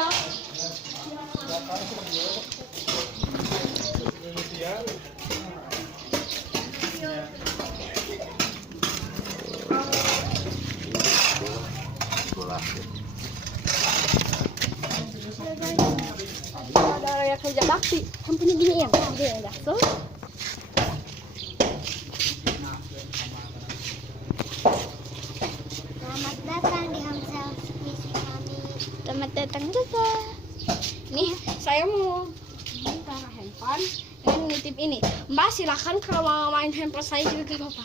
ya. Ada orang yang kerja bakti, sampingnya gini ya, dia enggak tuh. Selamat datang di Hamsel misi kami. Selamat datang juga. Nih, saya mau minta handphone dan nitip ini. Mbak, silakan kalau mau main handphone saya juga gak apa-apa.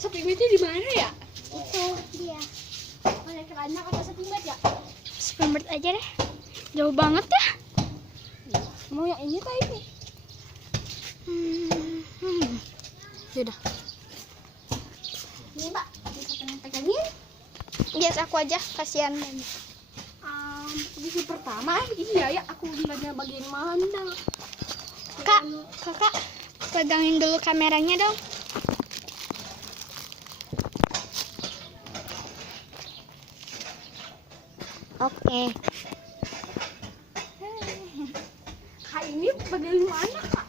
Sepimitnya di mana ya? Itu dia. Mana kerannya atau sepimit ya? Sepember aja deh. Jauh banget ya. Mau yang ini tak ini? Sudah. Ini Mbak, bisa pegang-pegangin. Bias aku aja, kasihan. Divisi pertama, iya ya, aku bilangnya bagian mana? Kakak, pegangin dulu kameranya dong. Oke. Kak, ini bagian mana Kak?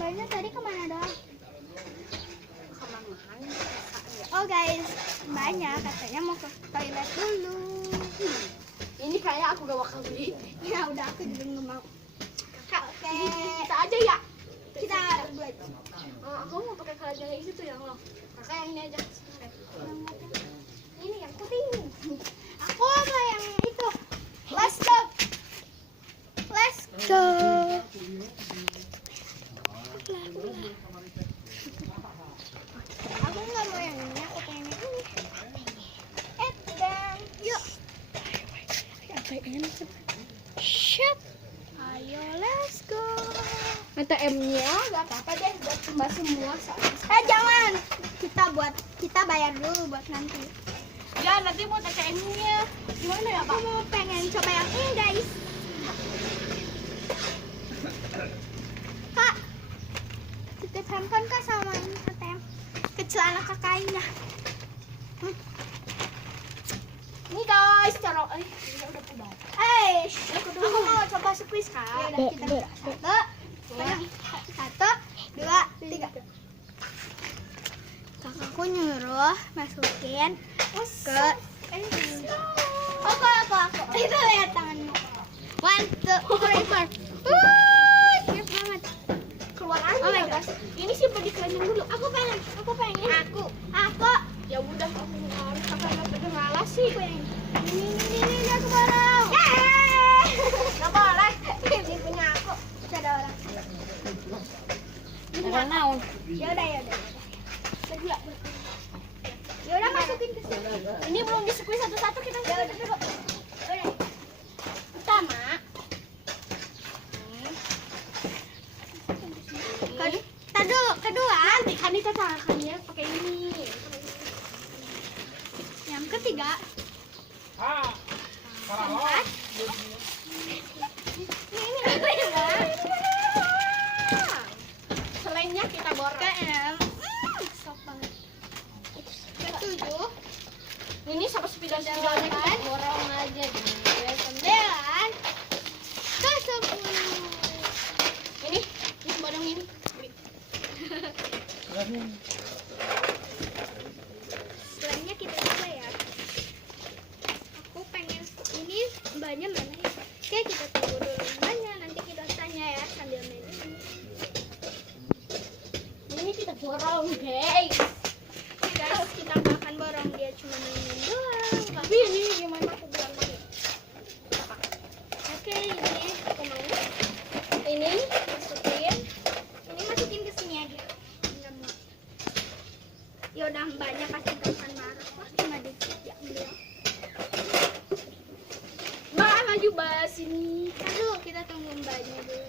Mbaknya tadi kemana dong? Kamar mana? Oh guys, mbaknya katanya mau ke toilet dulu. Ini kayak aku gak bakal beli. Ya udah, aku juga nggak mau. Kak, Oke. kita aja ya. Kita berdua itu. Aku mau pakai keranjang yang itu yang lo. Kakak yang ini aja. Ini yang putih. Aku mau yang itu. Let's go. Let's go. Aku nggak mau yang ini. Aku pengen yang ini. Dan yuk. Shit. Ayo, let's go. ATM-nya gak apa-apa deh buat mbak semua. Jangan. Kita bayar dulu buat nanti. Ya nanti buat ATM-nya. Gimana ya Aku Pak? mau pengen coba yang ini guys. Kak, titip handphone kak sama ini ATM kecil anak kakaknya. Ini guys, cara ini udah pulang. Aku mau coba squeeze kak. Ya udah kita satu, dua, tiga. Kakakku nyuruh masukin ke aku. Itu lihat tanganmu. 1, 2, 3, 4. Siap banget. Keluar aja. Oh my guys. Ini simpen di keranjang dulu. Aku pengen. Aku. Ya udah kamu harus kakak nggak pernah ngalah sih. Ini aku borong. Nggak boleh. Ini punya aku. Ada orang. Ada naon. Ya udah. Ya udah masukin ke sini. Ini belum di squeeze satu-satu kita. Ya udah dulu. Pertama. Kedua. Nanti kan kita tangannya pakai ini. Yang ketiga. Keempat. Ini Selainnya kita borong. Keenam. Sok banget. Ketujuh. Ini sama spidol-spidolnya kita borong aja. Sembilan. Ke-10. Ini borongin. Selanjutnya kita coba ya. Aku pengen ini mbaknya mana ya? Oke, kita tunggu dulu mbaknya. Nanti kita tanya ya sambil main ini. Ini kita borong, guys. Guys, kita nggak akan borong, dia cuma main doang. Tapi ini gimana aku bilang pakai? Oke, ini aku mau. Ini masukin. Ini masukin ke sini aja. Nggak mau. Ya udah mbaknya pasti akan marah. Wah, cuma dikit ya beliau. Mbak, maju mbak sini. Aduh, kita tunggu mbaknya dulu.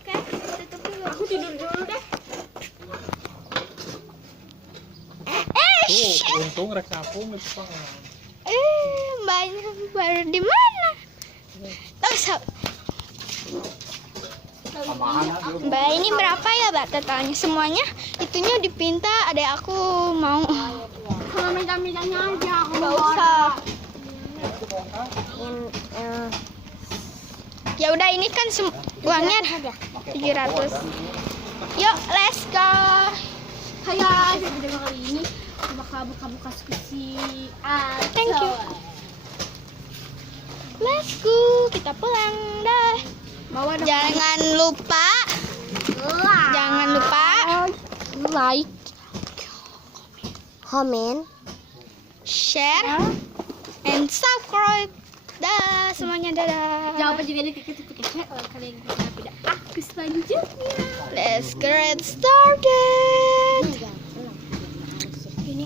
Oke, tutup dulu. Aku tidur dulu deh. Untung rek capung itu Pak. Mbaknya baru di mana? Tahu Mbak ini berapa ya Mbak totalnya? Semuanya itunya dipinta, adek aku mau. Kalau minta-mintanya aja, aku Nggak mau usah. order. Ya udah, ini kan uangnya 700. Yuk, let's go. Kayak video kali ini bakal buka skripsi. Thank you. Let's go, kita pulang dah. Jangan lupa like, comment, share, and subscribe. Dah, semuanya dadah. jangan lupa juga notifikasi kalau kalian bisa tidak aktif selanjutnya. Let's get started. Ini